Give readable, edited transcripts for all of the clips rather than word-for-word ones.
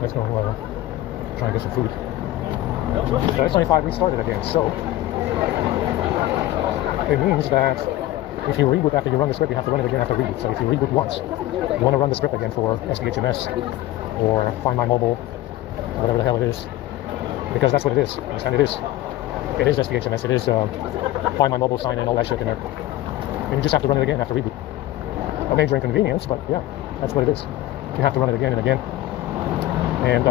Let's go try and get some food. So S25 restarted again, so it means that if you reboot after you run the script, you have to run it again after reboot. So if you reboot once, you want to run the script again for SDHMS or Find My Mobile, whatever the hell it is, because that's what it is. Understand? It is SDHMS. It is Find My Mobile, sign in, all that shit in there. And you just have to run it again after reboot. A major inconvenience, but yeah, that's what it is. You have to run it again and again. And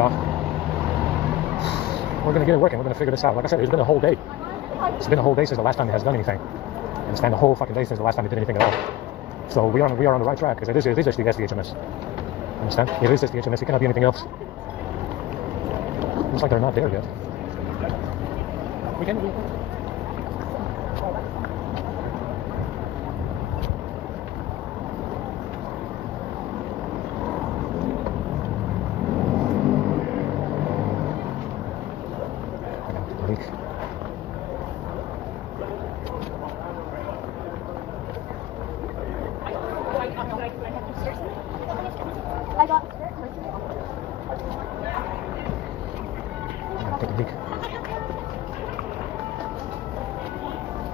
we're going to get it working. We're going to figure this out. Like I said, it's been a whole day. It's been a whole day since the last time it has done anything. And it's been a whole fucking day since the last time it did anything at all. So we are on the right track, because it is actually SDHMS. Understand? It is SDHMS. It cannot be anything else. Looks like they're not there yet. We can do it.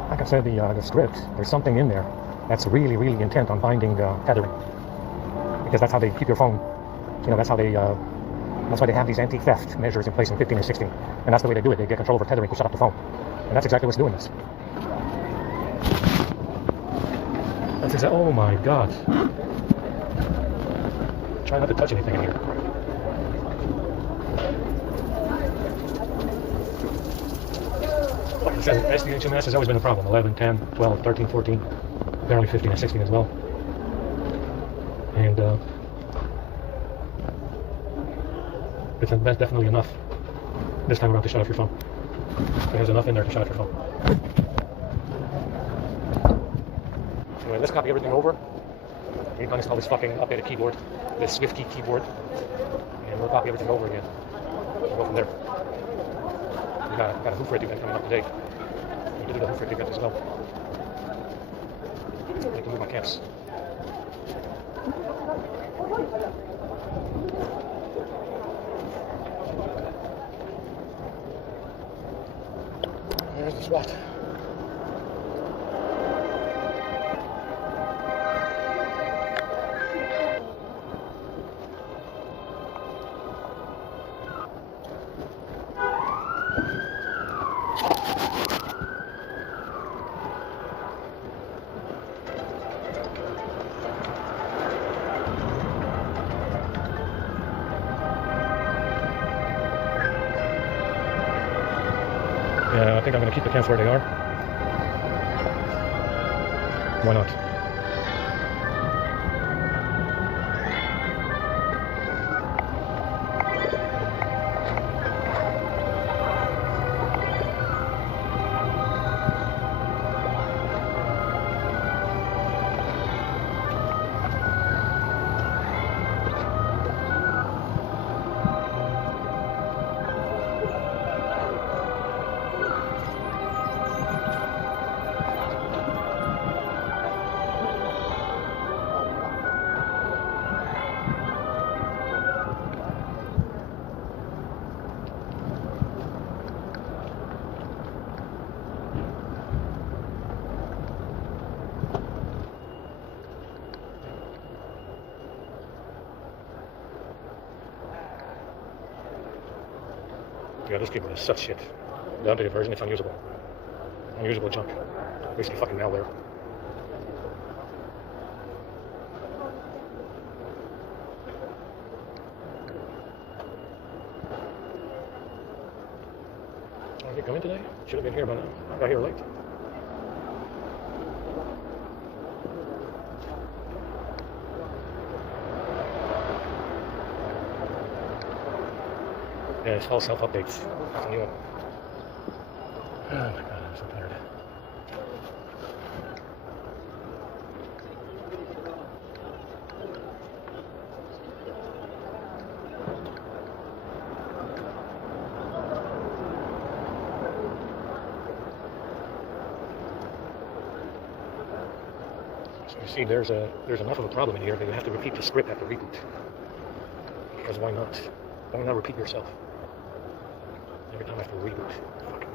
Like I said, the script, there's something in there that's really, really intent on finding tethering, because that's how they keep your phone. You know, that's why they have these anti-theft measures in place in 15 and 16, and that's the way they do it. They get control over tethering to shut off the phone, and that's exactly what's doing this. That's exactly. Oh my God! Try not to touch anything in here. Like I said, SDHMS has always been a problem. 11, 10, 12, 13, 14, apparently 15 and 16 as well. And it's definitely enough this time around to shut off your phone. There's enough in there to shut off your phone. Anyway, let's copy everything over. You can install this fucking updated keyboard, this SwiftKey keyboard, and we'll copy everything over again. We'll go from there. We got a hoof rig event coming up today. We can do the hoof rig event as well. I need to move my camps. There's the SWAT. Yeah, I think I'm going to keep the camps where they are. Why not? Yeah, this keyboard is such shit. The updated version, it's unusable. Unusable junk. Basically fucking malware. Did it go in today? Should have been here by now. I got here late. Yeah, it's all self-updates. It's a new one. Oh my God, I'm so tired. So you see, there's enough of a problem in here that you have to repeat the script after reboot. Because why not? Don't now repeat yourself. Every time I have to reboot. Fucking.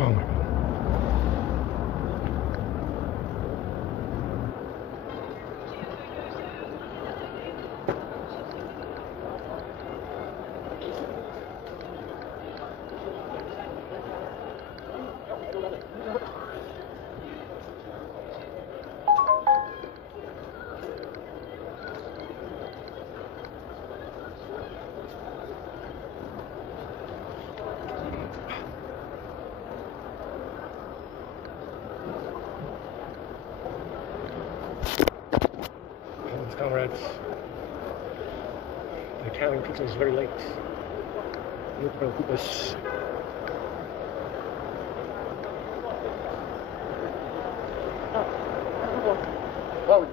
Oh my god. Comrades, the Italian pizza is very late. Look at this. Well,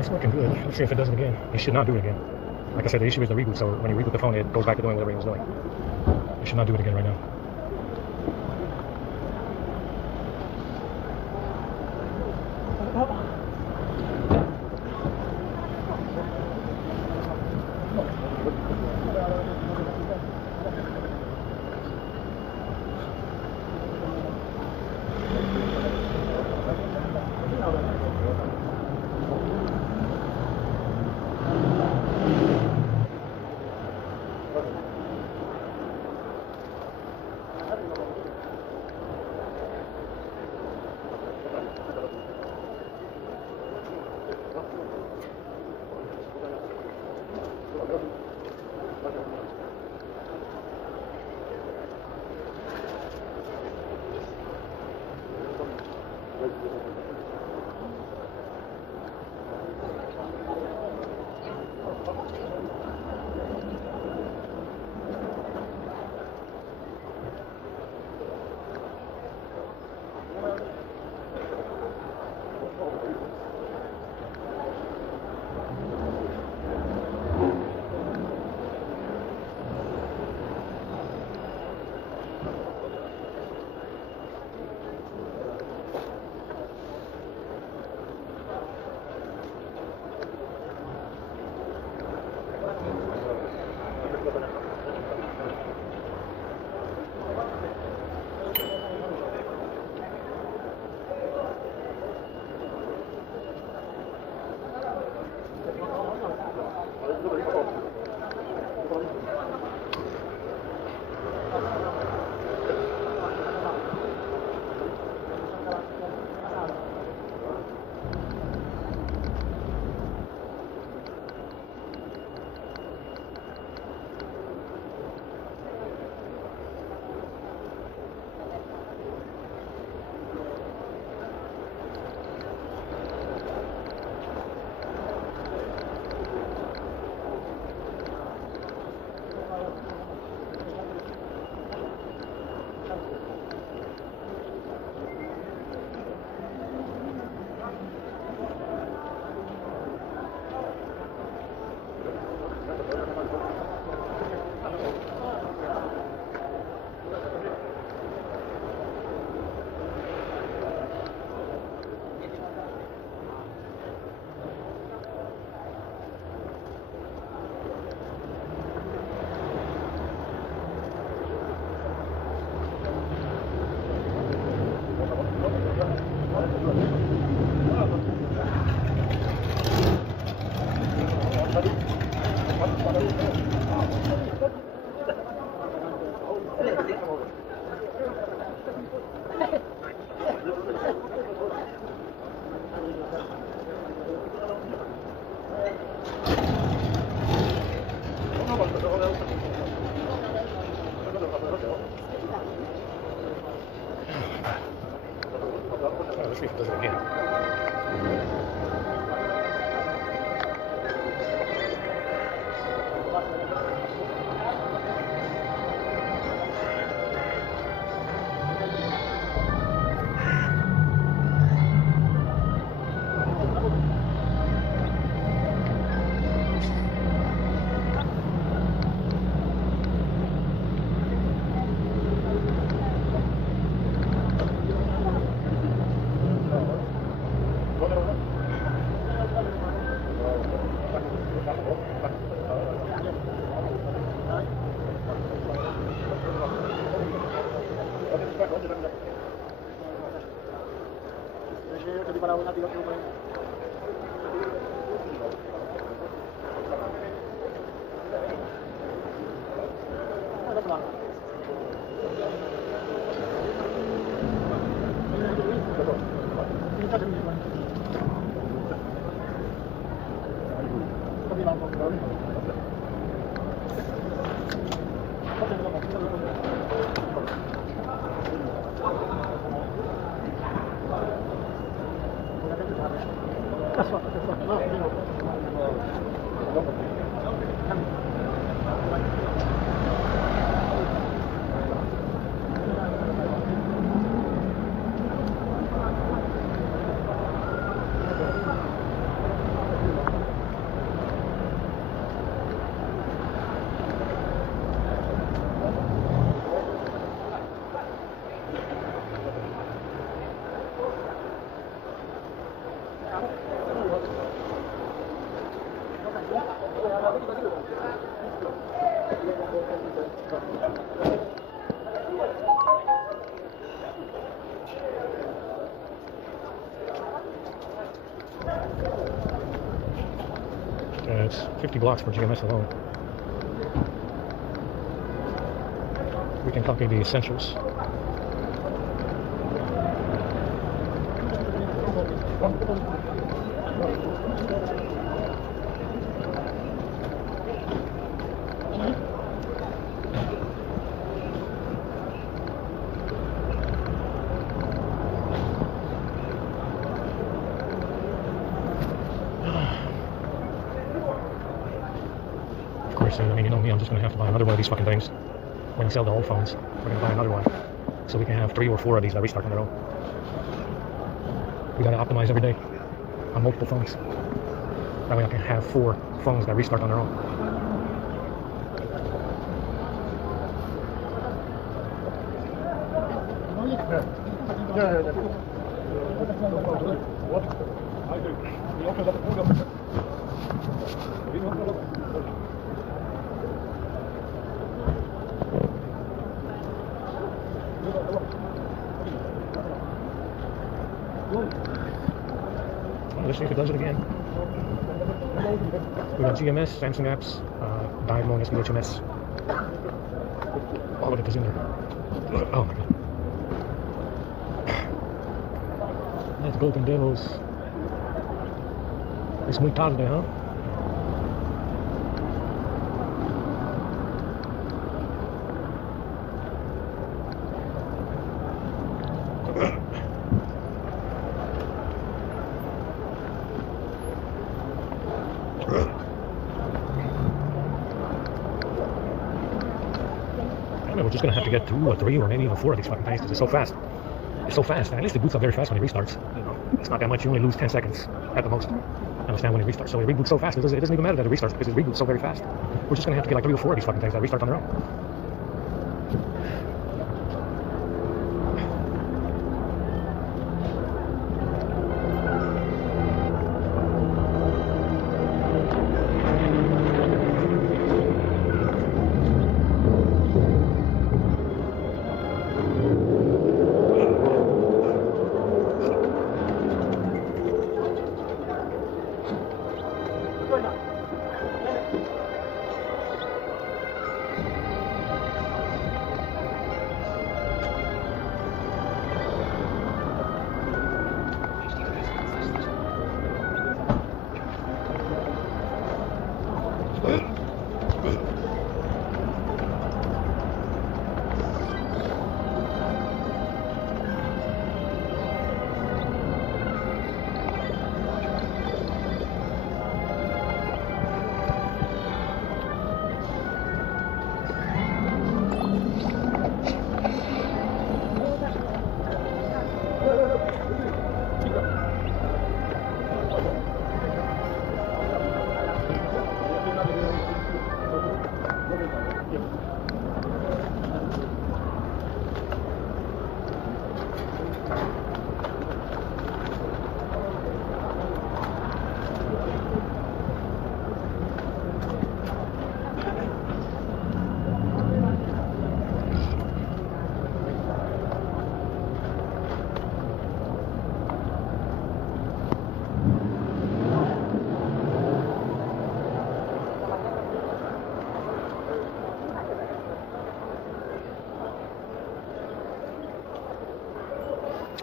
it's working good. Let's see if it does it again. It should not do it again. Like I said, the issue is the reboot, so when you reboot the phone, it goes back to doing whatever it was doing. It should not do it again right now. Let's see if it does it again. It's 50 blocks for GMS alone. We can copy the essentials. I mean, you know me, I'm just going to have to buy another one of these fucking things. When we sell the old phones, we're going to buy another one. So we can have 3 or 4 of these that restart on their own. We got to optimize every day on multiple phones. That way I can have 4 phones that restart on their own. see if it does it again. We got GMS, Samsung apps, dive mode, SPHMS. Oh, look at this in there. Oh my god. Let's go, pendejos. Es muy tarde, huh? We're just gonna have to get 2 or 3 or maybe even 4 of these fucking things because it's so fast. It's so fast. At least it boots up very fast when it restarts. You know, it's not that much. You only lose 10 seconds at the most. Understand when it restarts. So it reboots so fast. It doesn't even matter that it restarts because it reboots so very fast. We're just gonna have to get like 3 or 4 of these fucking things that restart on their own.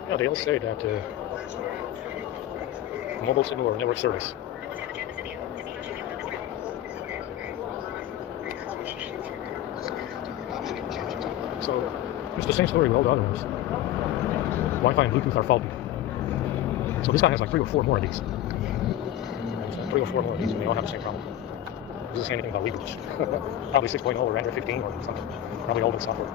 Yeah, they all say that mobile signal or network service. So it's the same story with all the other ones. Wi-Fi and Bluetooth are faulty. So this guy has like 3 or 4 more of these. 3 or 4 more of these, and they all have the same problem. It doesn't say anything about reboots. Probably 6.0 or Android 15 or something. Probably older software.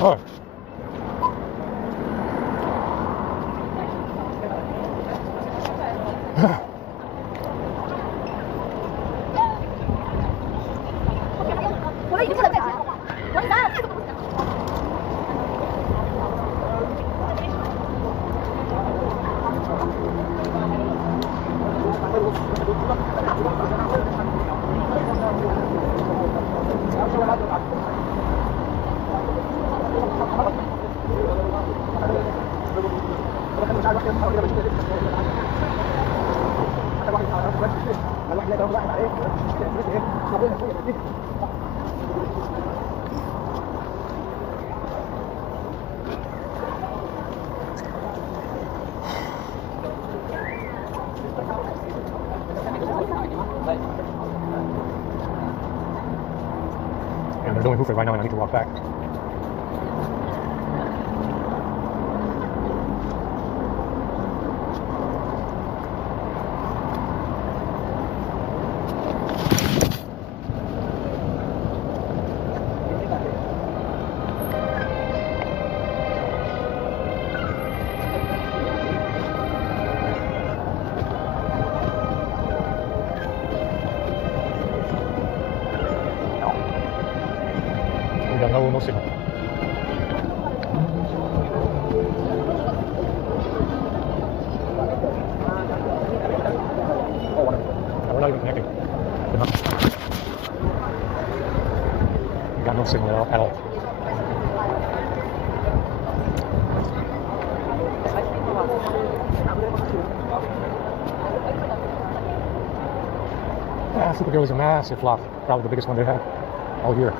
Oh. And there's only Hoofer right now, and I need to walk back. We got no signal. We're not even connecting. We got no signal at all. Supergirl is a massive flop, probably the biggest one they had all year.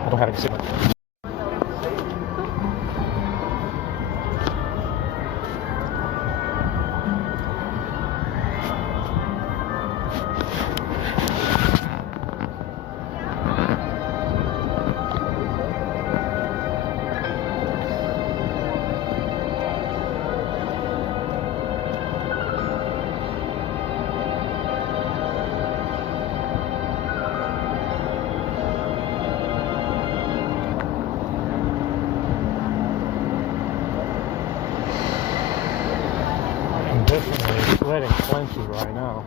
I don't have any signal. I'm definitely sweating plenty right now.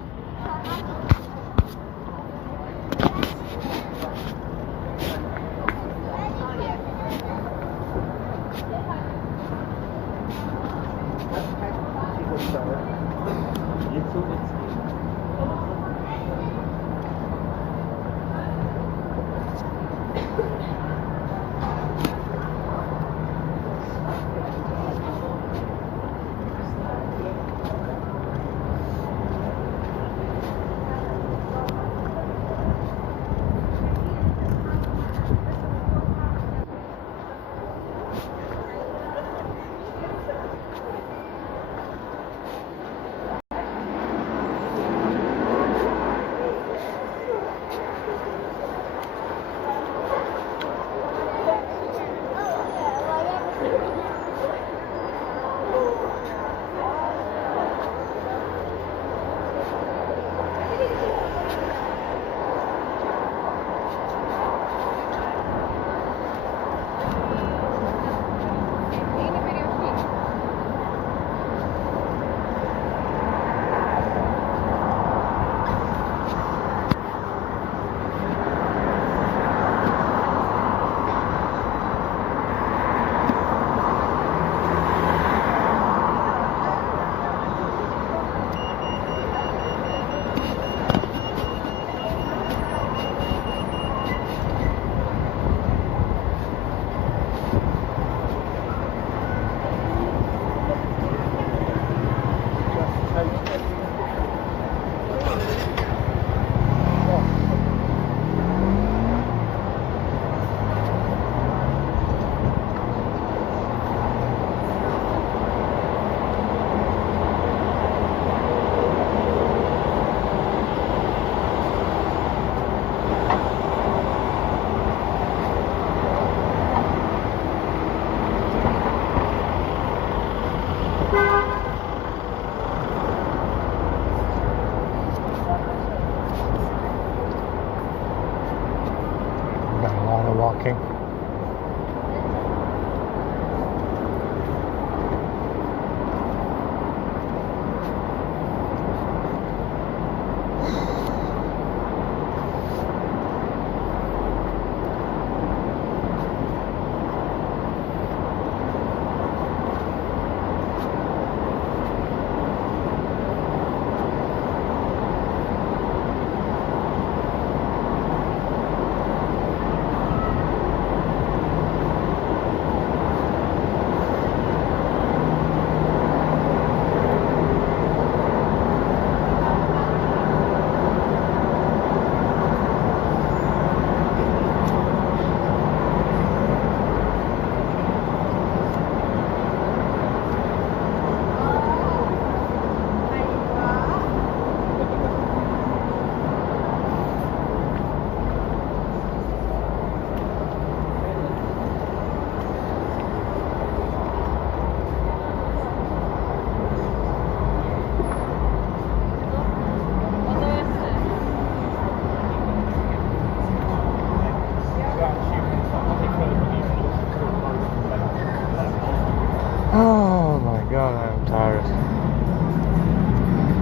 God, I'm tired.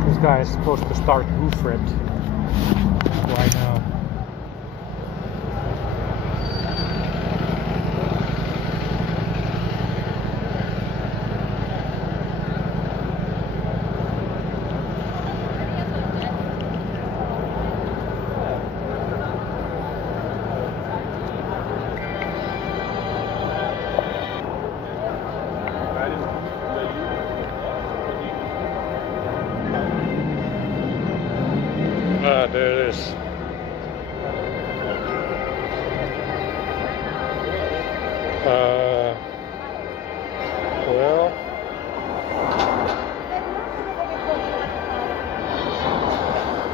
This guy is supposed to start roof rip right now. There it is. Well,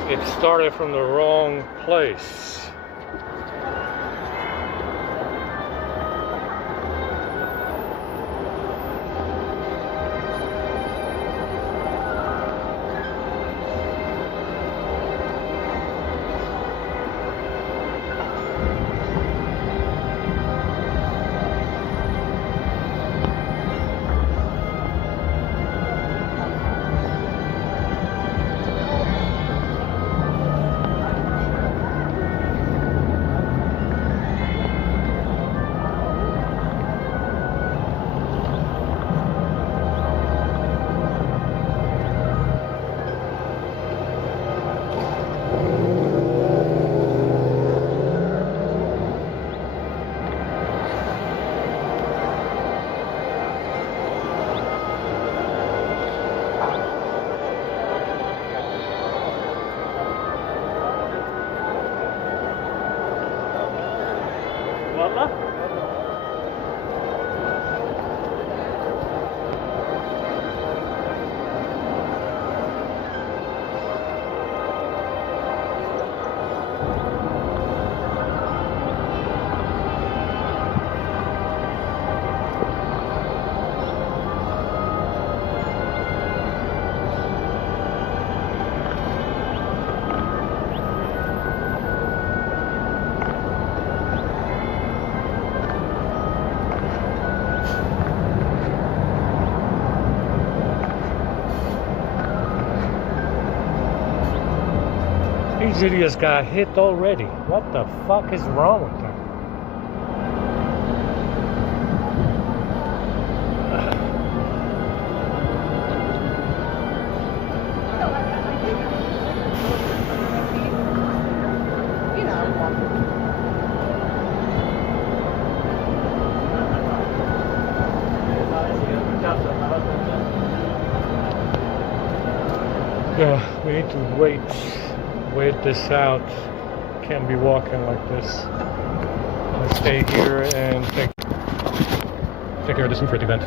it started from the wrong place. These idiots got hit already. What the fuck is wrong with them? Yeah, we need to wait this out. Can't be walking like this. Let's stay here and take care of this roof event.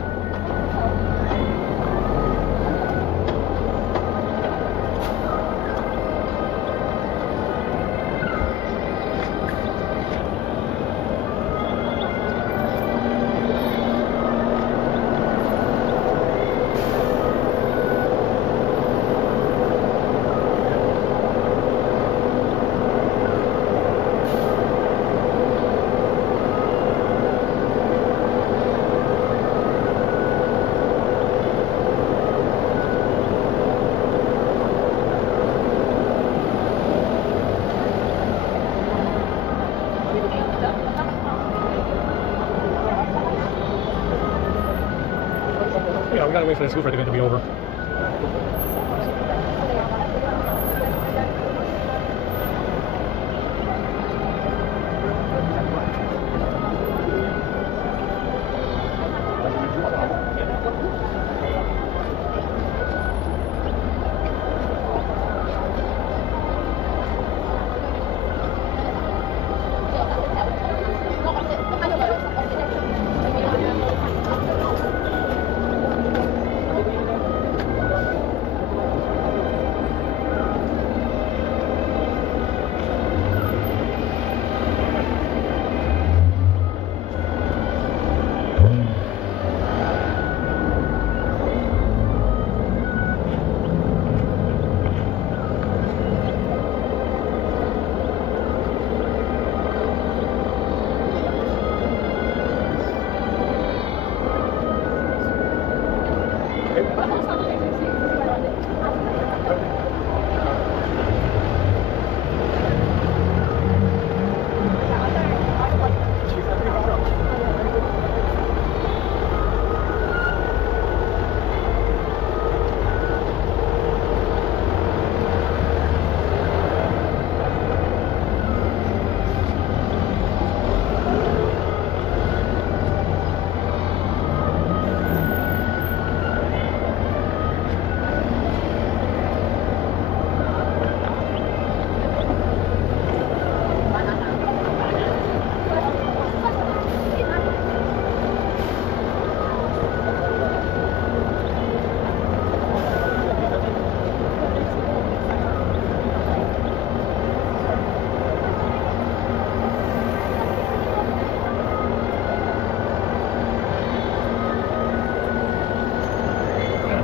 Yeah, we gotta wait for this roof event to be over.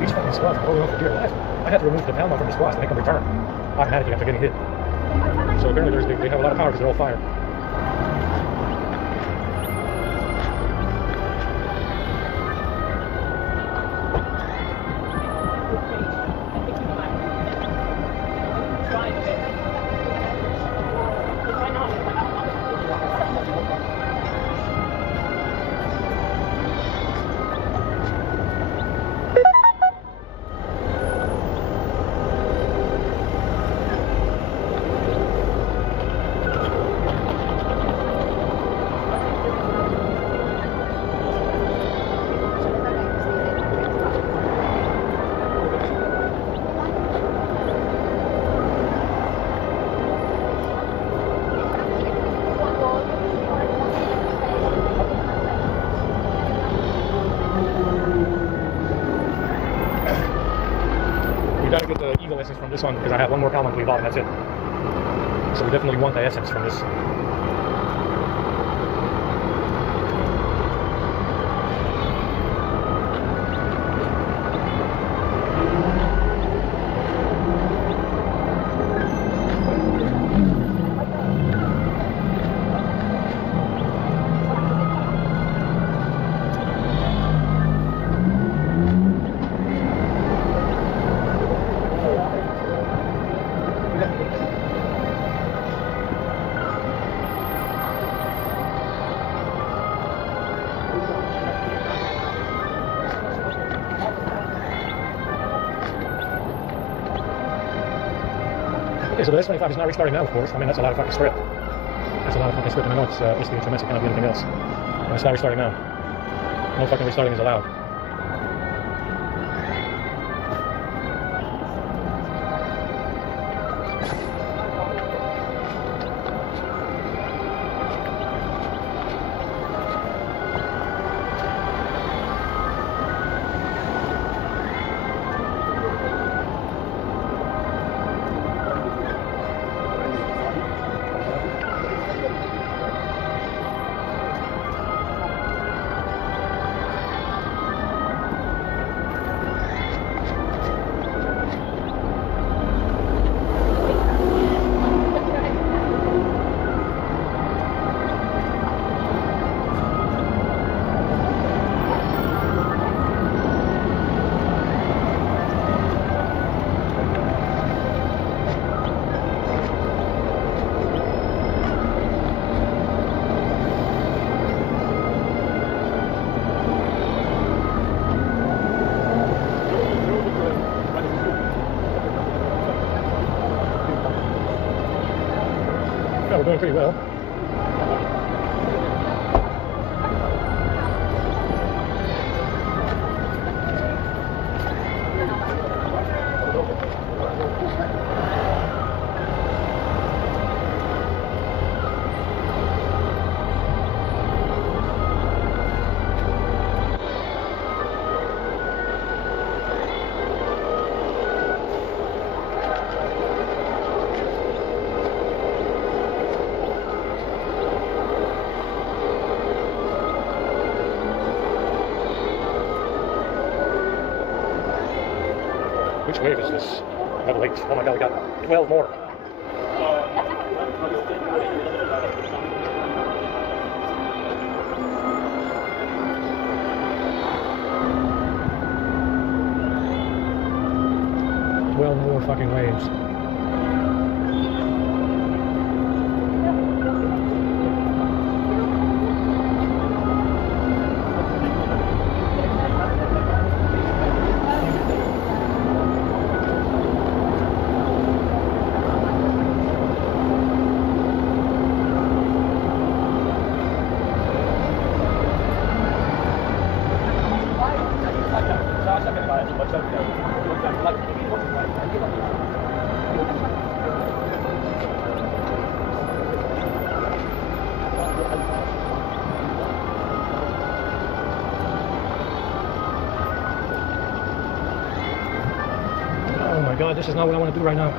These fucking squats are holding on for dear life. I had to remove the pound from the squats to make them return automatically after getting hit. So apparently they have a lot of power because they're all fire. Gotta get the Eagle essence from this one because I have one more Palmon to leave off and that's it. So we definitely want the essence from this. Okay, so the S25 is not restarting now, of course. I mean, that's a lot of fucking script. That's a lot of fucking script, and I know it's HMS, it cannot be anything else. But it's not restarting now. No fucking restarting is allowed. Yeah, we're doing pretty well. Which wave is this? Level 8. Oh my god, we got 12 more. no more fucking waves. Oh my God, this is not what I want to do right now.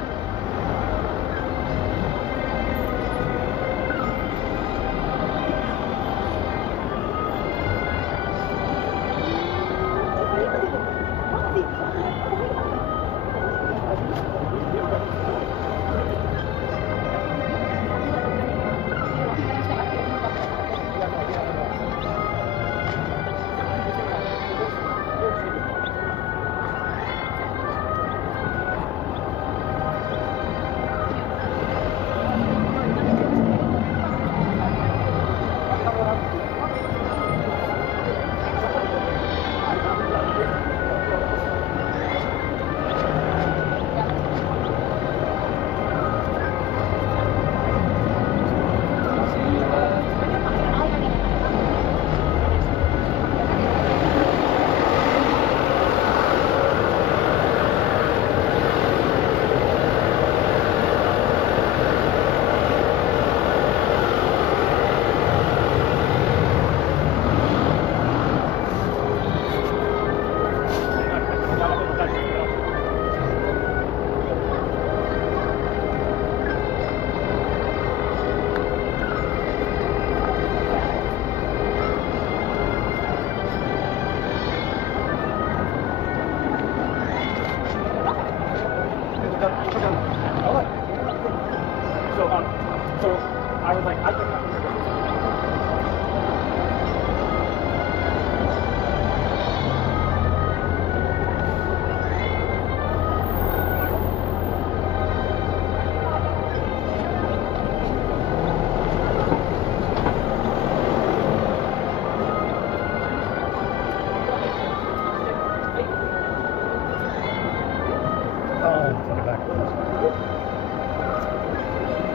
So I was like, I think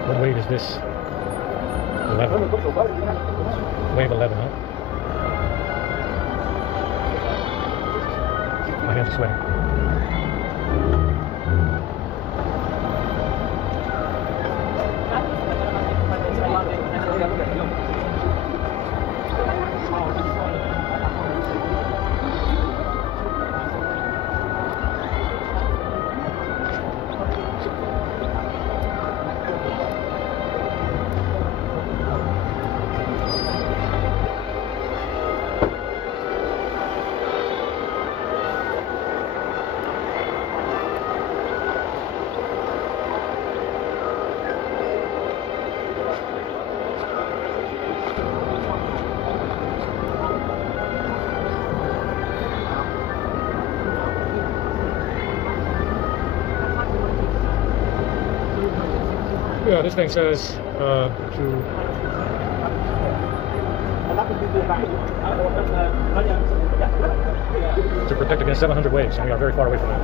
what wave is this? 11. Wave 11, huh? My hands are sweating. Yeah, this thing says to protect against 700 waves, and we are very far away from that.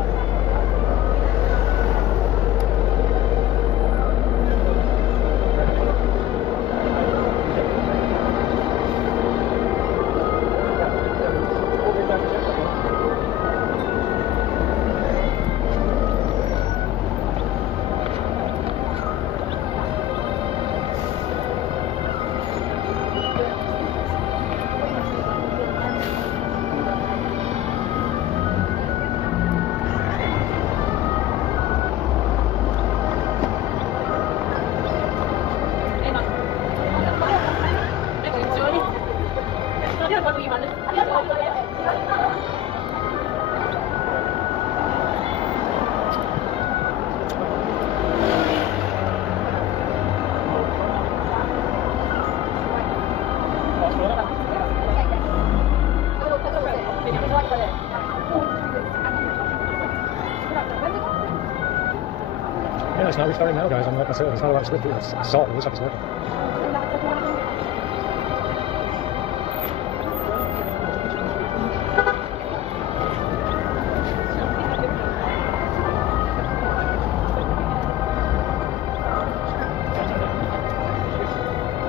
Yeah, it's not restarting now, guys. I'm not necessarily, there's not a lot of script here. It's salt. It looks like it's working.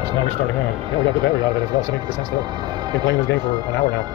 It's not restarting now. Yeah, we got good battery out of it as well, 70% still. Been playing this game for an hour now.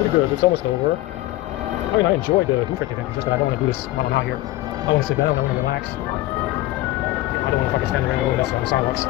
Pretty good. It's almost over. I mean, I enjoyed the goof event. It's just that I don't want to do this while I'm out here. I want to sit down. I want to relax. I don't want to fucking stand around doing this on the sidewalks.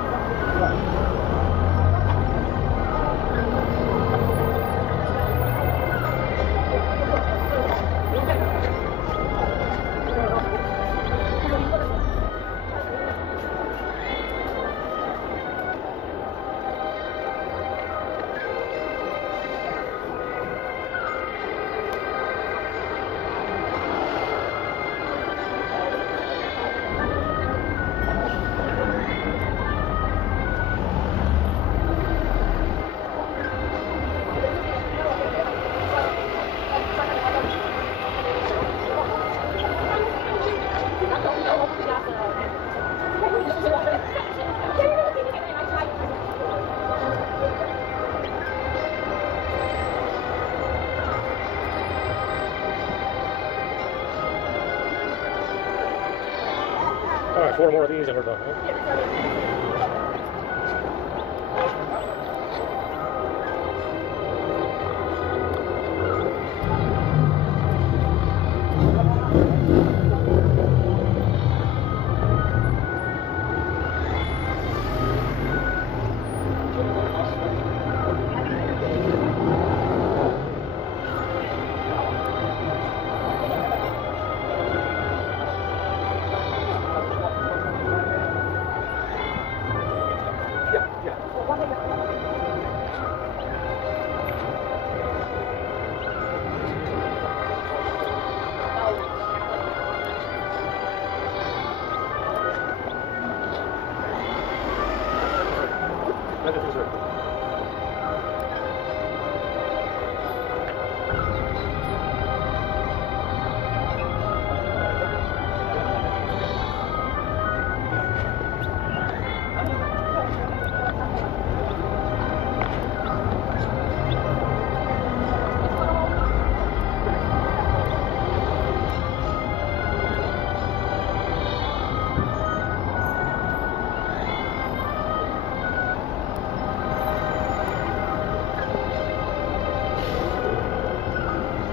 All right, 4 more of these and we're done.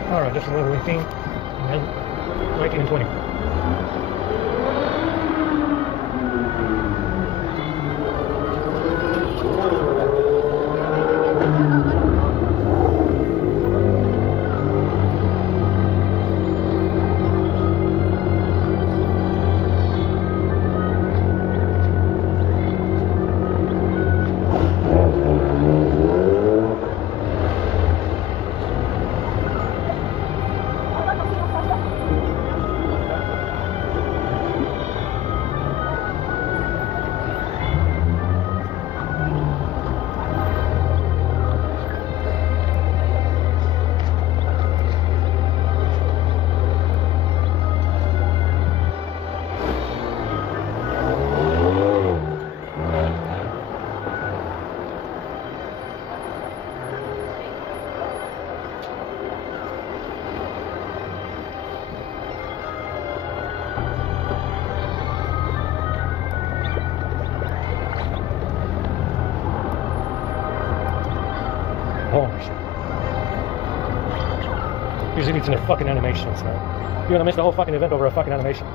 All right, just a little 18, 19 and 20. These idiots in their fucking animations, man. You're gonna miss the whole fucking event over a fucking animation.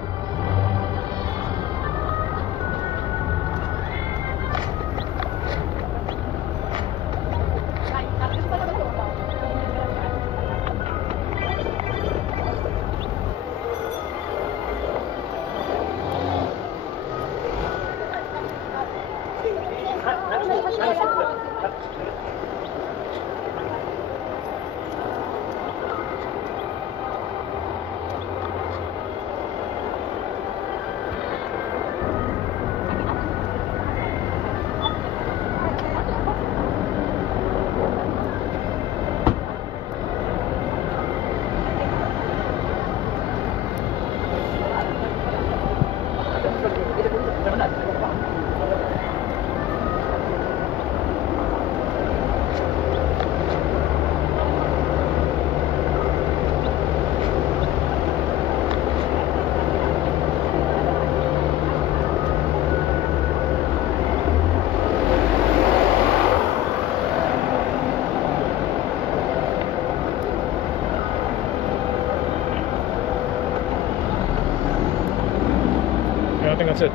I think that's it.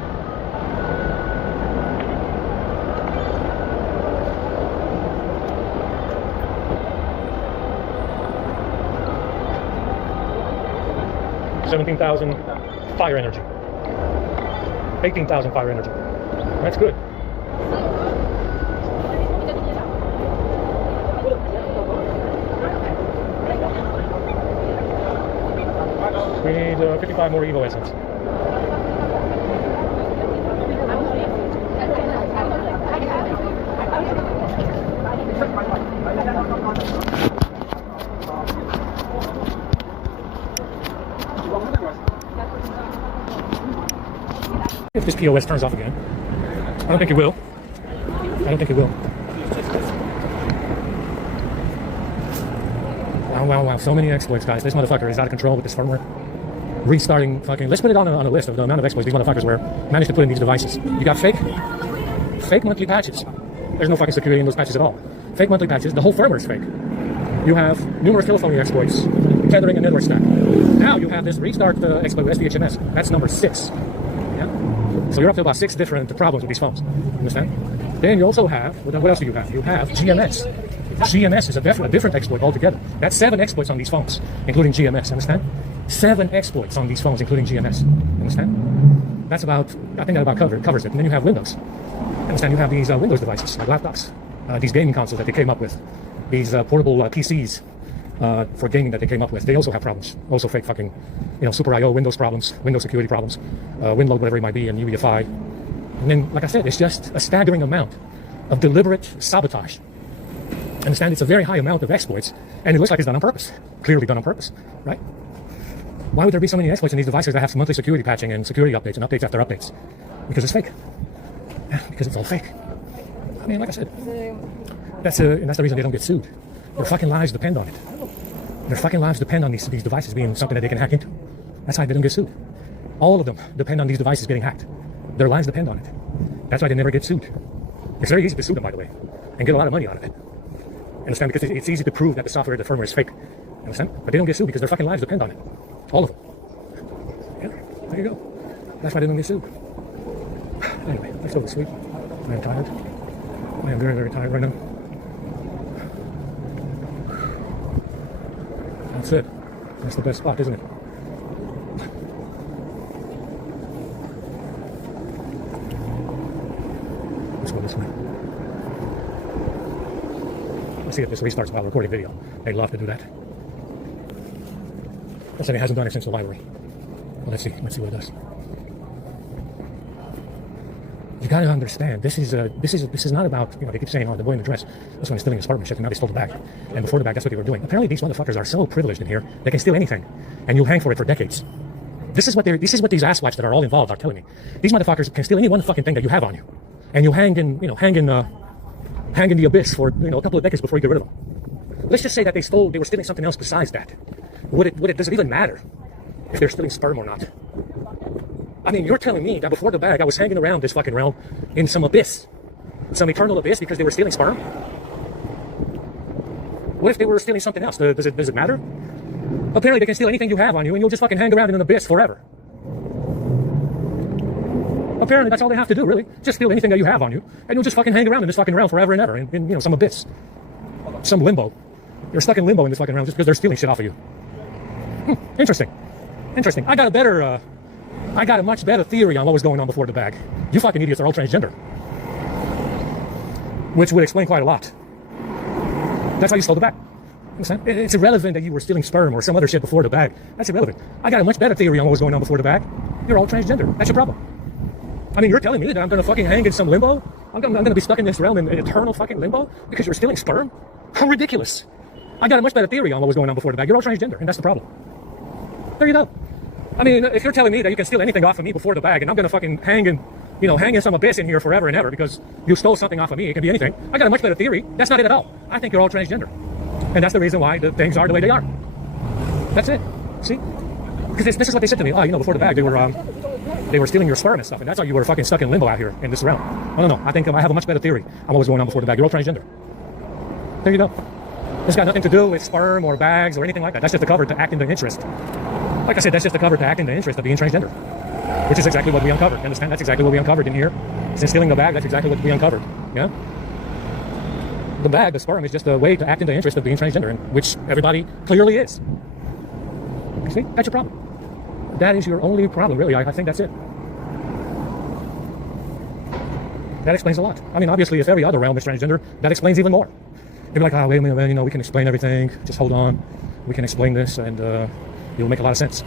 $17,000 fire energy. 18,000 fire energy. That's good. We need 55 more Evo essence. If this POS turns off again, I don't think it will. I don't think it will. Wow, wow, wow. So many exploits, guys. This motherfucker is out of control with this firmware. Restarting fucking... Let's put it on a list of the amount of exploits these motherfuckers were managed to put in these devices. You got fake monthly patches. There's no fucking security in those patches at all. Fake monthly patches. The whole firmware is fake. You have numerous telephony exploits, tethering and network stack. Now you have this restart exploit with SDHMS. That's number 6. Yeah? So you're up to about 6 different problems with these phones. Understand? Then you also have, what else do you have? You have GMS. GMS is a different exploit altogether. That's 7 exploits on these phones, including GMS. Understand? 7 exploits on these phones, including GMS. Understand? That's about, I think that about covers it. And then you have Windows. Understand? You have these Windows devices, like laptops, these gaming consoles that they came up with, these portable PCs for gaming that they came up with. They also have problems. Also fake fucking, Super I/O Windows problems, Windows security problems, WinLoad, whatever it might be, and UEFI. And then, like I said, it's just a staggering amount of deliberate sabotage. Understand? It's a very high amount of exploits, and it looks like it's done on purpose. Clearly done on purpose, right? Why would there be so many exploits in these devices that have monthly security patching and security updates and updates after updates? Because it's fake. Yeah, because it's all fake. I mean, like I said, that's the reason they don't get sued. Their fucking lives depend on it. Their fucking lives depend on these devices being something that they can hack into. That's why they don't get sued. All of them depend on these devices getting hacked. Their lives depend on it. That's why they never get sued. It's very easy to sue them, by the way, and get a lot of money out of it. Understand? Because it's easy to prove that the software, the firmware is fake. Understand? But they don't get sued because their fucking lives depend on it. All of them. Yeah, there you go. That's why they don't get sued. Anyway, let's go to sleep. I am tired. I am very, very tired right now. That's it. That's the best spot, isn't it? Let's go this way. Let's see if this restarts while recording video. They'd love to do that. That said, it hasn't done it since the library. Well, let's see what it does. You gotta understand, this is not about, they keep saying, oh, the boy in the dress, this one is stealing his apartment shit, and now they stole the bag. And before the bag, that's what they were doing. Apparently these motherfuckers are so privileged in here, they can steal anything, and you'll hang for it for decades. This is what these asswipes that are all involved are telling me. These motherfuckers can steal any one fucking thing that you have on you, and you'll hang in the abyss for a couple of decades before you get rid of them. Let's just say that they were stealing something else besides that. Does it even matter if they're stealing sperm or not? I mean, you're telling me that before the bag, I was hanging around this fucking realm in some abyss, some eternal abyss, because they were stealing sperm? What if they were stealing something else? Does it matter? Apparently they can steal anything you have on you and you'll just fucking hang around in an abyss forever. Apparently that's all they have to do, really. Just steal anything that you have on you and you'll just fucking hang around in this fucking realm forever and ever in you know, some abyss. Some limbo. You're stuck in limbo in this fucking realm just because they're stealing shit off of you. Interesting. Interesting. I got a much better theory on what was going on before the bag. You fucking idiots are all transgender. Which would explain quite a lot. That's why you stole the bag. Understand? It's irrelevant that you were stealing sperm or some other shit before the bag. That's irrelevant. I got a much better theory on what was going on before the bag. You're all transgender. That's your problem. I mean, you're telling me that I'm gonna fucking hang in some limbo? I'm gonna be stuck in this realm in eternal fucking limbo because you're stealing sperm? How ridiculous. I got a much better theory on what was going on before the bag. You're all transgender, and that's the problem. There you go. I mean, if you're telling me that you can steal anything off of me before the bag and I'm gonna fucking hang in some abyss in here forever and ever because you stole something off of me, it can be anything. I got a much better theory. That's not it at all. I think you're all transgender. And that's the reason why the things are the way they are. That's it. See? Because this is what they said to me. Oh, you know, before the bag, they were stealing your sperm and stuff, and that's why you were fucking stuck in limbo out here in this realm. No. I think I have a much better theory on what was going on before the bag. You're all transgender. There you go. It's got nothing to do with sperm or bags or anything like that. That's just a cover to act in the interest. Like I said, that's just a cover to act in the interest of being transgender. Which is exactly what we uncovered. Understand? That's exactly what we uncovered in here. Since stealing the bag, that's exactly what we uncovered. Yeah? The bag, the sperm, is just a way to act in the interest of being transgender, and which everybody clearly is. You see? That's your problem. That is your only problem, really. I think that's it. That explains a lot. I mean, obviously, if every other realm is transgender, that explains even more. You'd be like, oh, wait a minute, man, you know, we can explain everything. Just hold on. We can explain this, and it'll make a lot of sense.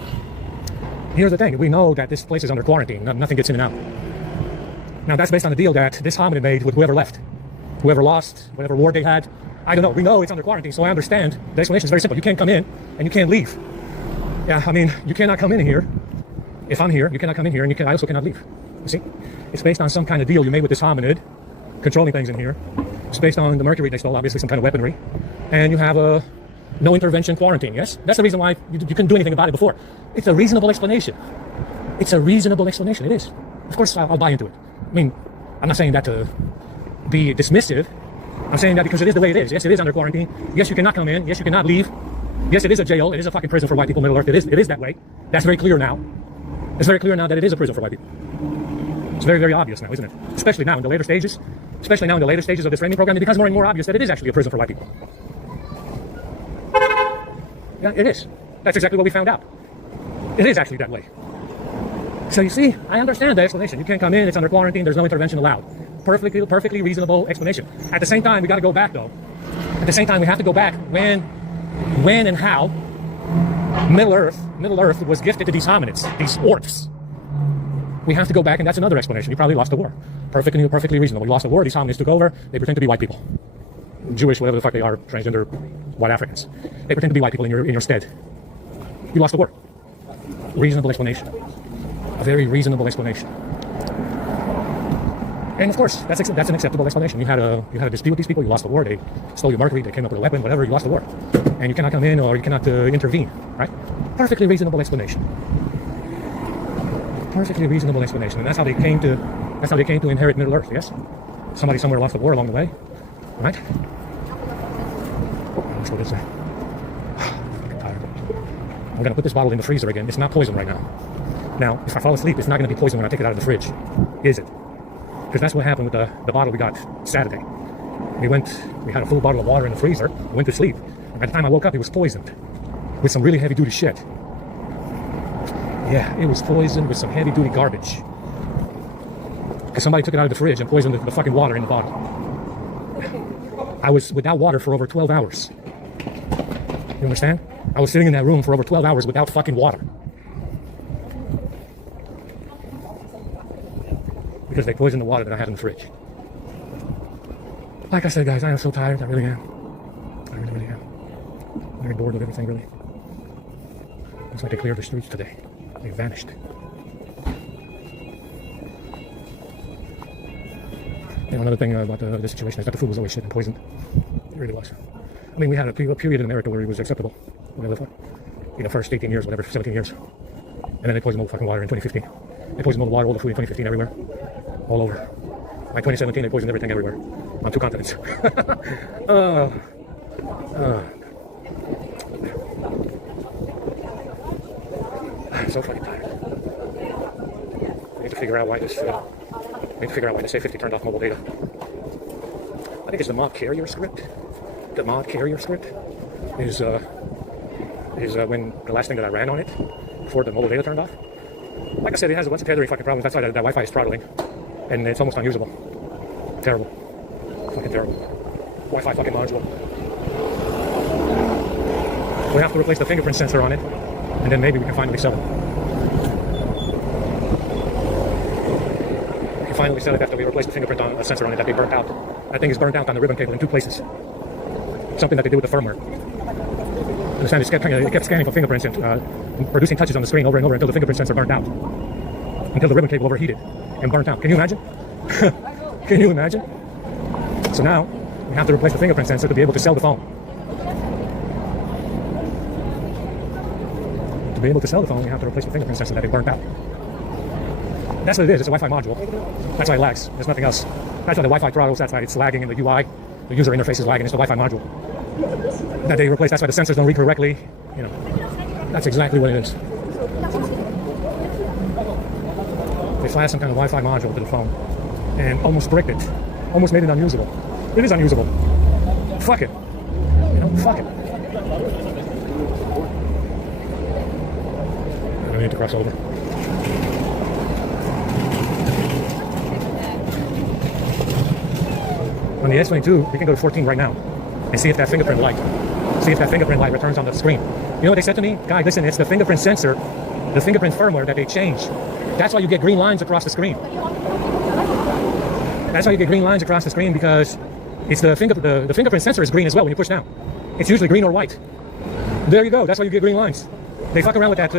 Here's the thing. We know that this place is under quarantine. Nothing gets in and out. Now, that's based on the deal that this hominid made with whoever left. Whoever lost, whatever war they had. I don't know. We know it's under quarantine, so I understand. The explanation is very simple. You can't come in, and you can't leave. Yeah, I mean, you cannot come in here. If I'm here, you cannot come in here, and I also cannot leave. You see? It's based on some kind of deal you made with this hominid, controlling things in here. It's based on the mercury they stole, obviously some kind of weaponry. And you have a no intervention quarantine, yes? That's the reason why you couldn't do anything about it before. It's a reasonable explanation. It's a reasonable explanation. It is. Of course, I'll buy into it. I mean, I'm not saying that to be dismissive. I'm saying that because it is the way it is. Yes, it is under quarantine. Yes, you cannot come in. Yes, you cannot leave. Yes, it is a jail. It is a fucking prison for white people, Middle Earth. It is that way. That's very clear now. It's very clear now that it is a prison for white people. It's very, very obvious now, isn't it? Especially now in the later stages. Especially now in the later stages of this framing program, it becomes more and more obvious that it is actually a prison for white people. Yeah, it is. That's exactly what we found out. It is actually that way. So you see, I understand the explanation. You can't come in, it's under quarantine, there's no intervention allowed. Perfectly reasonable explanation. At the same time, we got to go back though. At the same time, we have to go back when and how Middle Earth was gifted to these hominids, these orcs. We have to go back, and that's another explanation. You probably lost the war. Perfectly reasonable. You lost the war, these hominids took over, they pretend to be white people. Jewish, whatever the fuck they are, transgender, white Africans. They pretend to be white people in your stead. You lost the war. Reasonable explanation. A very reasonable explanation. And of course, that's an acceptable explanation. You had a dispute with these people, you lost the war, they stole your mercury, they came up with a weapon, whatever, you lost the war. And you cannot come in or you cannot intervene, right? Perfectly reasonable explanation. Perfectly reasonable explanation. And that's how they came to inherit Middle Earth, yes? Somebody somewhere lost the war along the way, right? Let's go this way. I'm tired. I'm gonna put this bottle in the freezer again. It's not poison right now. Now, if I fall asleep, it's not gonna be poison when I take it out of the fridge, is it? Because that's what happened with the bottle we got Saturday. We had a full bottle of water in the freezer, went to sleep, and by the time I woke up, it was poisoned with some really heavy-duty shit. Yeah, it was poisoned with some heavy-duty garbage. Because somebody took it out of the fridge and poisoned the fucking water in the bottle. I was without water for over 12 hours. You understand? I was sitting in that room for over 12 hours without fucking water. Because they poisoned the water that I had in the fridge. Like I said, guys, I am so tired. I really am. I really, really am. I'm very bored with everything, really. Looks like they cleared the streets today. They vanished. You know, another thing about this situation is that the food was always shit and poisoned. It really was. I mean, we had a period in America where it was acceptable. In the first 18 years, whatever, 17 years. And then they poisoned all the fucking water in 2015. They poisoned all the water, all the food in 2015 everywhere. All over. By 2017, they poisoned everything everywhere. On 2 continents. I'm so fucking tired. I need to figure out why this. I need to figure out why this A50 turned off mobile data. I think it's the mod carrier script. The mod carrier script is when the last thing that I ran on it before the mobile data turned off. Like I said, it has a bunch of tethering fucking problems. That's why that Wi-Fi is throttling, and it's almost unusable. Terrible, fucking terrible. Wi-Fi fucking module. We have to replace the fingerprint sensor on it, and then maybe we can finally sell it. We can finally sell it after we replace the fingerprint sensor on it that they burnt out. That thing is burnt out on the ribbon cable in 2 places. Something that they did with the firmware. Understand? It kept scanning for fingerprints and producing touches on the screen over and over until the fingerprint sensor burnt out. Until the ribbon cable overheated and burnt out. Can you imagine? Can you imagine? So now we have to replace the fingerprint sensor to be able to sell the phone. To be able to sell the phone, we have to replace the fingerprint sensor that it burnt out. That's what it is. It's a Wi-Fi module. That's why it lags. There's nothing else. That's why the Wi-Fi throttles. That's why it's lagging in the UI. The user interface is lagging. It's the Wi-Fi module that they replace. That's why the sensors don't read correctly. You know, that's exactly what it is. They flashed some kind of Wi-Fi module to the phone and almost bricked it. Almost made it unusable. It is unusable. Fuck it. You know, fuck it. I need to cross over. On the S22, we can go to 14 right now and see if that fingerprint light returns on the screen. You know what they said to me? Guy, listen, it's the fingerprint sensor, the fingerprint firmware that they changed. That's why you get green lines across the screen. That's why you get green lines across the screen, because it's the fingerprint sensor is green as well when you push down. It's usually green or white. There you go. That's why you get green lines. They fuck around with that.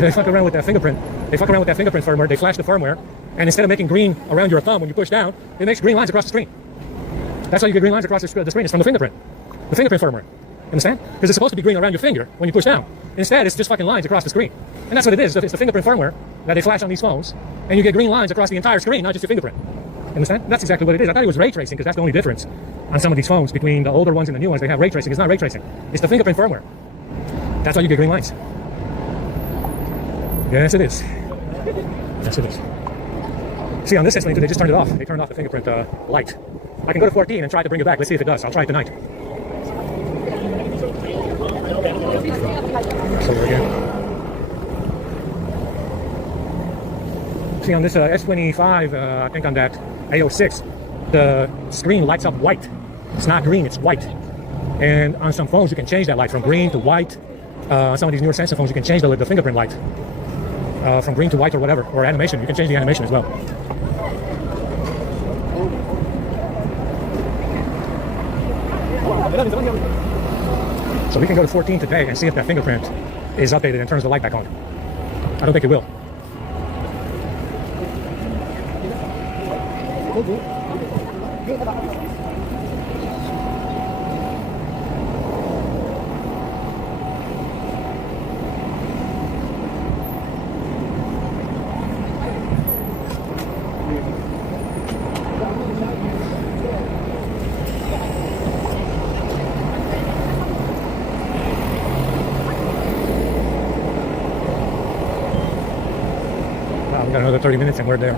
They fuck around with that fingerprint. They fuck around with that fingerprint firmware. They flash the firmware, and instead of making green around your thumb when you push down, it makes green lines across the screen. That's how you get green lines across the screen. It's from the fingerprint firmware. Understand? Because it's supposed to be green around your finger when you push down. Instead, it's just fucking lines across the screen. And that's what it is. It's the fingerprint firmware that they flash on these phones, and you get green lines across the entire screen, not just your fingerprint. Understand? That's exactly what it is. I thought it was ray tracing, because that's the only difference on some of these phones between the older ones and the new ones. They have ray tracing. It's not ray tracing. It's the fingerprint firmware. That's why you get green lines. Yes, it is. Yes, it is. See, on this S22, they just turned it off. They turned off the fingerprint light. I can go to 14 and try to bring it back. Let's see if it does. I'll try it tonight. So again. See, on this S25, I think on that A06, the screen lights up white. It's not green, it's white. And on some phones, you can change that light from green to white. On some of these newer sensor phones, you can change the fingerprint light from green to white or whatever, or animation. You can change the animation as well. So we can go to 14 today and see if that fingerprint is updated and turns the light back on. I don't think it will. We got another 30 minutes and we're there.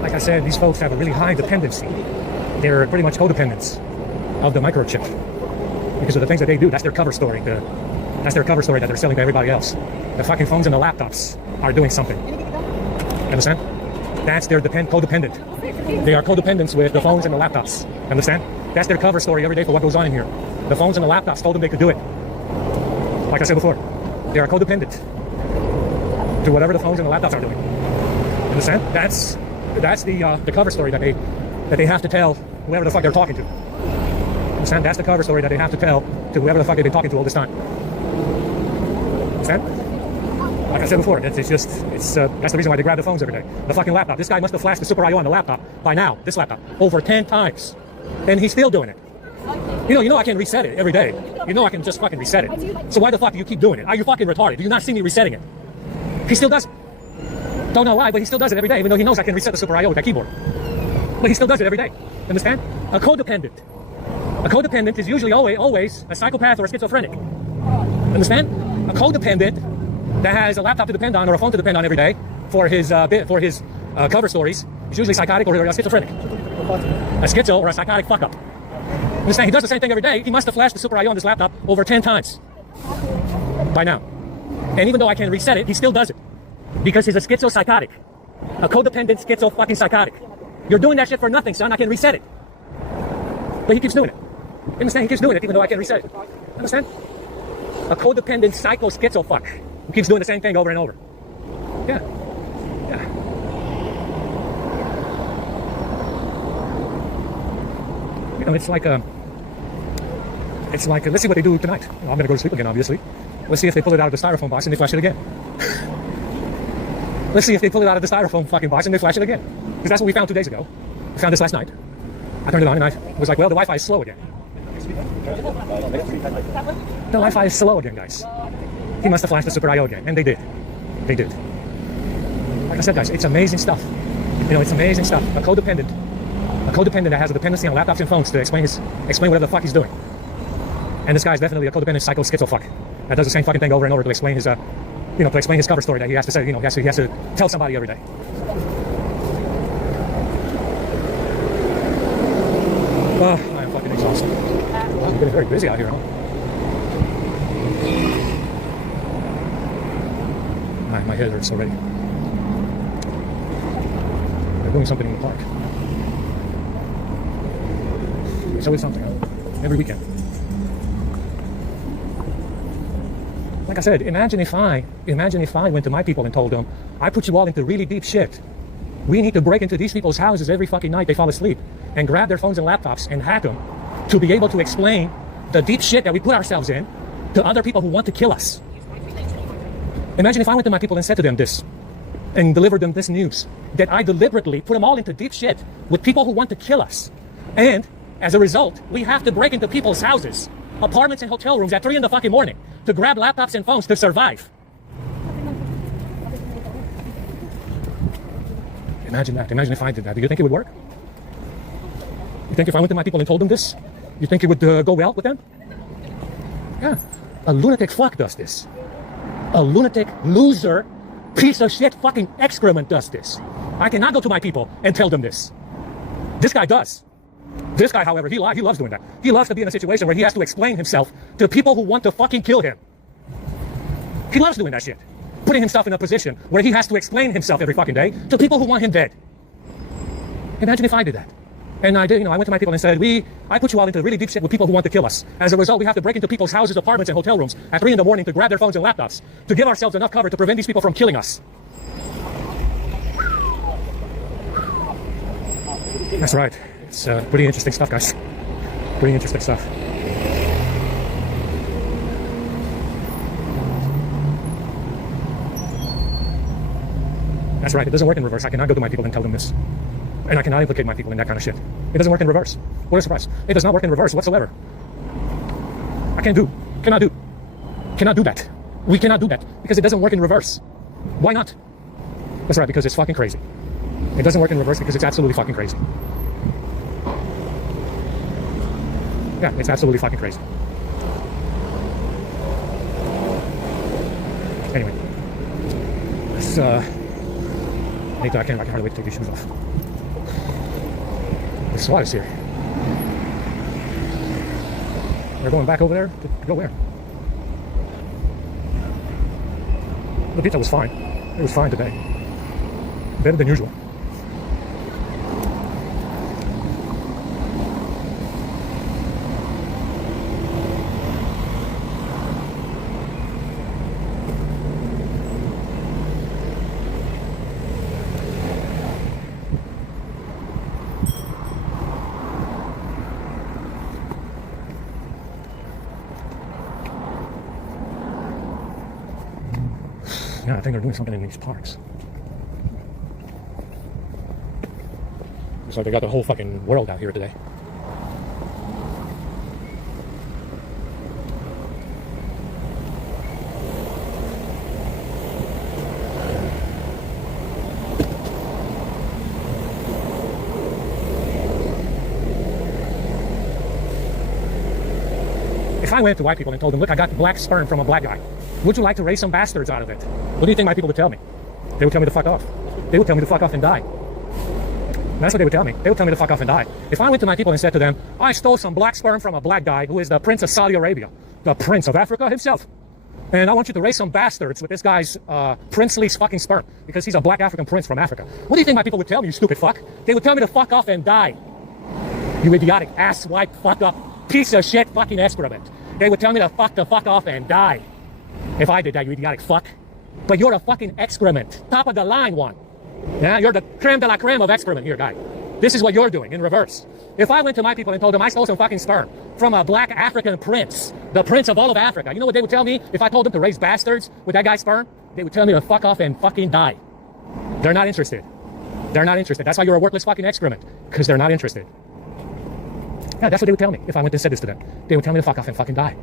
Like I said, these folks have a really high dependency. They're pretty much codependents of the microchip because of the things that they do. That's their cover story. That's their cover story that they're selling to everybody else. The fucking phones and the laptops are doing something. Understand? That's their codependent. They are codependents with the phones and the laptops. Understand? That's their cover story every day for what goes on in here. The phones and the laptops told them they could do it. Like I said before, they are codependent to whatever the phones and the laptops are doing. Understand? That's the cover story that they have to tell whoever the fuck they're talking to. Understand? That's the cover story that they have to tell to whoever the fuck they've been talking to all this time. Understand? Like I said before, that's the reason why they grab the phones every day. The fucking laptop. This guy must have flashed the Super I/O on the laptop by now. This laptop over 10 times, and he's still doing it. You know I can reset it every day. You know I can just fucking reset it. So why the fuck do you keep doing it? Are you fucking retarded? Do you not see me resetting it? He still does it. Don't know why, but he still does it every day, even though he knows I can reset the Super I/O with that keyboard. But he still does it every day. Understand? A codependent. A codependent is usually always a psychopath or a schizophrenic. Understand? A codependent that has a laptop to depend on or a phone to depend on every day for his cover stories is usually psychotic or a schizophrenic. A schizo or a psychotic fuck up. Understand? He does the same thing every day. He must have flashed the Super IO on his laptop over 10 times by now. And even though I can reset it, he still does it. Because he's a schizo psychotic. A codependent schizo fucking psychotic. You're doing that shit for nothing, son. I can reset it. But he keeps doing it. You understand? He keeps doing it even though I can reset it. Understand? A codependent psycho schizo fuck who keeps doing the same thing over and over. Yeah. Yeah. You know, it's like let's see what they do tonight. You know, I'm gonna go to sleep again, obviously. Let's see if they pull it out of the styrofoam box and they flash it again. Let's see if they pull it out of the styrofoam fucking box and they flash it again. Because that's what we found 2 days ago. We found this last night. I turned it on and I was like, well, the Wi-Fi is slow again. The Wi-Fi is slow again, guys. He must have flashed the Super IO again. And they did. They did. Like I said, guys, it's amazing stuff. You know, it's amazing stuff. A codependent that has a dependency on laptops and phones to explain whatever the fuck he's doing. And this guy's definitely a codependent psycho schizo fuck that does the same fucking thing over and over to explain his cover story that he has to say, he has to tell somebody every day. I am fucking exhausted. Wow, it's getting very busy out here, huh? My head hurts already. They're doing something in the park. It's always something, huh? Every weekend. Like I said, imagine if I went to my people and told them, I put you all into really deep shit. We need to break into these people's houses every fucking night they fall asleep and grab their phones and laptops and hack them to be able to explain the deep shit that we put ourselves in to other people who want to kill us. Imagine if I went to my people and said to them this and delivered them this news, that I deliberately put them all into deep shit with people who want to kill us. And as a result, we have to break into people's houses, apartments and hotel rooms at 3 in the fucking morning to grab laptops and phones to survive. Imagine that. Imagine if I did that. Do you think it would work? You think if I went to my people and told them this, you think it would go well with them? Yeah. A lunatic fuck does this. A lunatic loser piece of shit fucking excrement does this. I cannot go to my people and tell them this. This guy does. This guy, however, he loves doing that. He loves to be in a situation where he has to explain himself to people who want to fucking kill him. He loves doing that shit. Putting himself in a position where he has to explain himself every fucking day to people who want him dead. Imagine if I did that. And I did, I went to my people and said, I put you all into really deep shit with people who want to kill us. As a result, we have to break into people's houses, apartments, and hotel rooms at 3 in the morning to grab their phones and laptops to give ourselves enough cover to prevent these people from killing us. That's right. It's pretty interesting stuff, guys. Pretty interesting stuff. That's right. It doesn't work in reverse. I cannot go to my people and tell them this. And I cannot implicate my people in that kind of shit. It doesn't work in reverse. What a surprise. It does not work in reverse whatsoever. I cannot do that. We cannot do that because it doesn't work in reverse. Why not? That's right, because it's fucking crazy. It doesn't work in reverse because it's absolutely fucking crazy. Yeah, it's absolutely fucking crazy. Anyway. This, I can hardly wait to take these shoes off. The SWAT is here. They're going back over there to go where? The pizza was fine. It was fine today. Better than usual. Yeah, I think they're doing something in these parks. It's like they got the whole fucking world out here today. If I went to white people and told them, look, I got black sperm from a black guy, would you like to raise some bastards out of it? What do you think my people would tell me? They would tell me to fuck off. They would tell me to fuck off and die. That's what they would tell me. They would tell me to fuck off and die. If I went to my people and said to them, I stole some black sperm from a black guy who is the Prince of Saudi Arabia, the Prince of Africa himself, and I want you to raise some bastards with this guy's princely fucking sperm because he's a black African prince from Africa. What do you think my people would tell me, you stupid fuck? They would tell me to fuck off and die. You idiotic ass wipe fuck up piece of shit fucking excrement. They would tell me to fuck off and die. If I did that, you idiotic fuck. But you're a fucking excrement. Top of the line one. Yeah, you're the creme de la creme of excrement here, guy. This is what you're doing in reverse. If I went to my people and told them I stole some fucking sperm from a black African prince, the prince of all of Africa, you know what they would tell me if I told them to raise bastards with that guy's sperm? They would tell me to fuck off and fucking die. They're not interested. They're not interested. That's why you're a worthless fucking excrement. Because they're not interested. Yeah, that's what they would tell me if I went and said this to them. They would tell me to fuck off and fucking die.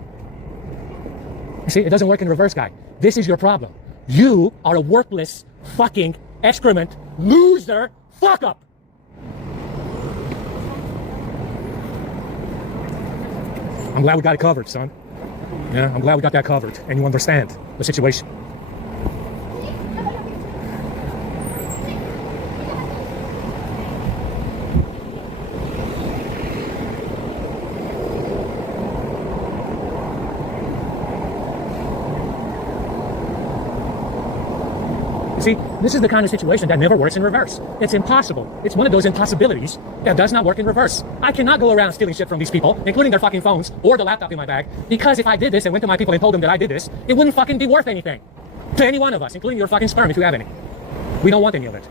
You see, it doesn't work in reverse, guy. This is your problem. You are a worthless fucking excrement loser fuck up. I'm glad we got it covered, son. Yeah, I'm glad we got that covered and you understand the situation. See, this is the kind of situation that never works in reverse. It's impossible. It's one of those impossibilities that does not work in reverse. I cannot go around stealing shit from these people, including their fucking phones or the laptop in my bag, because if I did this and went to my people and told them that I did this, it wouldn't fucking be worth anything. To any one of us, including your fucking sperm if you have any. We don't want any of it.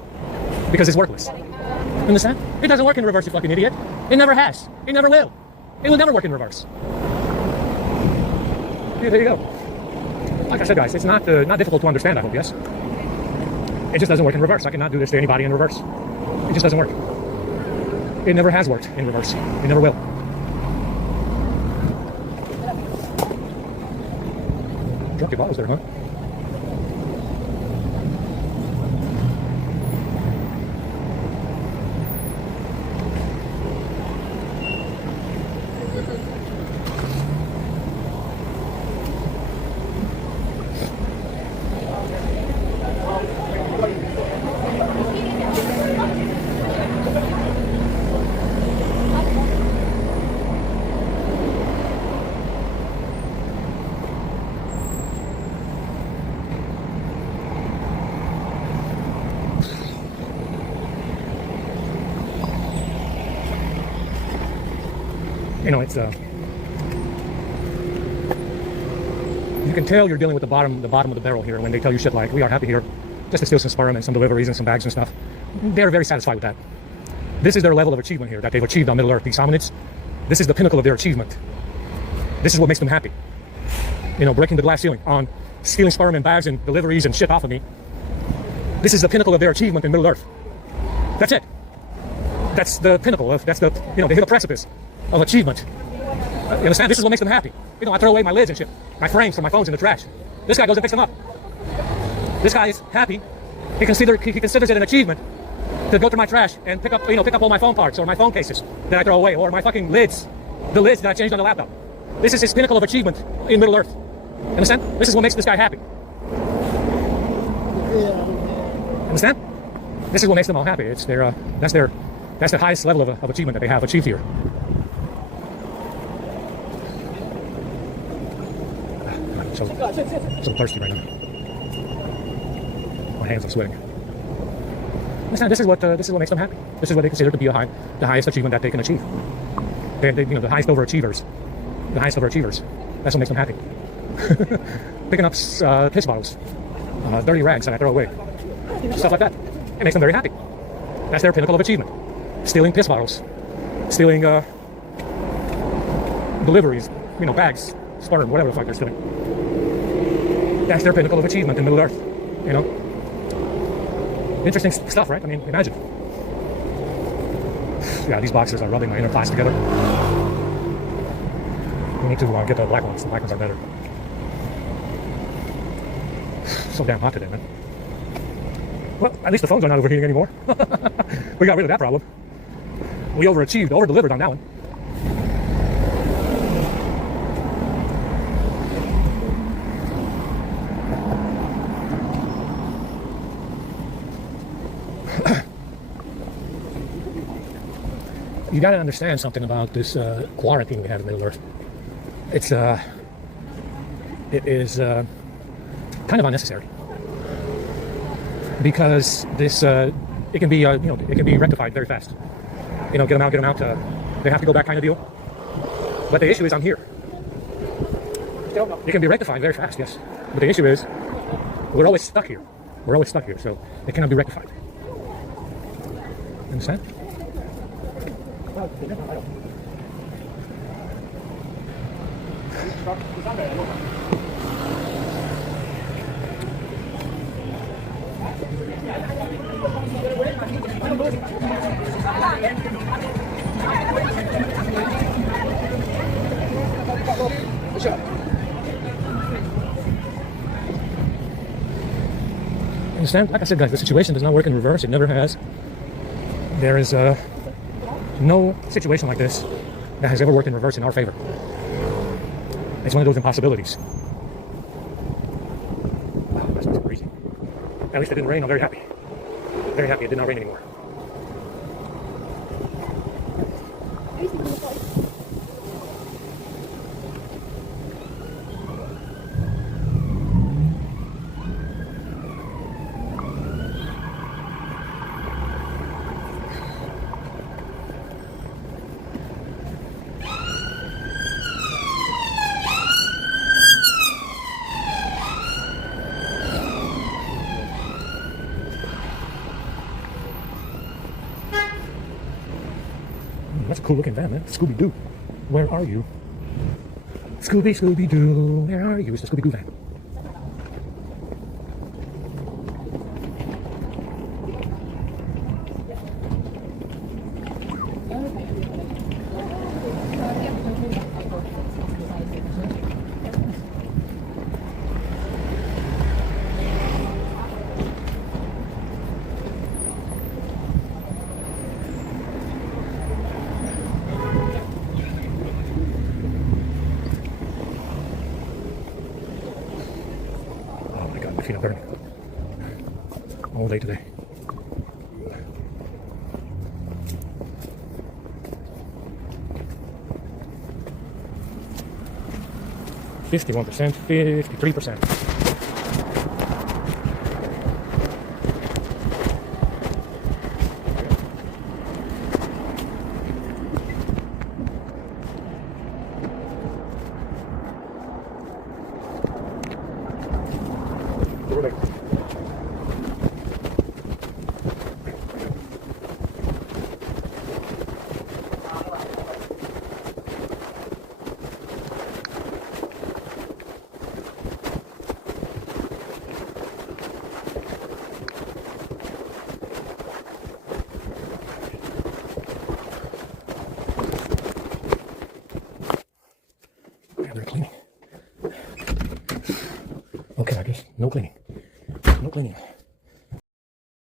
Because it's worthless. Understand? It doesn't work in reverse, you fucking idiot. It never has. It never will. It will never work in reverse. Yeah, there you go. Like I said, guys, it's not difficult to understand, I hope, yes? It just doesn't work in reverse. I cannot do this to anybody in reverse. It just doesn't work. It never has worked in reverse. It never will. Drunk your bottles there, huh? You know, it's you can tell you're dealing with the bottom of the barrel here when they tell you shit like, we are happy here just to steal some sperm and some deliveries and some bags and stuff. They're very satisfied with that. This is their level of achievement here that they've achieved on Middle Earth, these hominids. This is the pinnacle of their achievement. This is what makes them happy. You know, breaking the glass ceiling on stealing sperm and bags and deliveries and shit off of me. This is the pinnacle of their achievement in Middle Earth. That's it. That's the pinnacle of, that's the, you know, they hit a precipice of achievement. You understand? This is what makes them happy. You know, I throw away my lids and shit, my frames from my phones in the trash. This guy goes and picks them up. This guy is happy. He considers it an achievement to go through my trash and pick up all my phone parts or my phone cases that I throw away or my fucking lids, the lids that I changed on the laptop. This is his pinnacle of achievement in Middle Earth. Understand? This is what makes this guy happy. Understand? This is what makes them all happy. It's their that's the highest level of achievement that they have achieved here. So thirsty right now. My hands are sweating. Understand? This is what makes them happy. This is what they consider to be the highest achievement that they can achieve. They you know, the highest overachievers. The highest overachievers. That's what makes them happy. Picking up piss bottles, dirty rags that I throw away, stuff like that. It makes them very happy. That's their pinnacle of achievement. Stealing piss bottles, stealing deliveries, you know, bags, sperm, whatever the fuck they're stealing. That's their pinnacle of achievement in Middle Earth. You know, interesting stuff, right? I mean, imagine. Yeah, these boxers are rubbing my inner thighs together. We need to get the black ones. The black ones are better. So damn hot today, man. Well, at least the phones are not overheating anymore. We got rid of that problem. We overachieved, over-delivered on that one. you got to understand something about this quarantine we have in Middle Earth. It is kind of unnecessary because this it can be it can be rectified very fast. Get them out. They have to go back, kind of deal. But the issue is I'm here. It can be rectified very fast, yes. But the issue is we're always stuck here. So it cannot be rectified. Understand? Understand? Like I said, guys, the situation does not work in reverse. It never has. There is no situation like this that has ever worked in reverse in our favor. It's one of those impossibilities. Oh, that's crazy. At least it didn't rain. I'm very happy. Very happy it did not rain anymore. That's a cool looking van, man. Scooby-Doo. Where are you? Scooby-Doo, where are you? It's the Scooby-Doo van. My feet are burning all day today. %, 53%. They're cleaning. Okay, I guess no cleaning. No cleaning.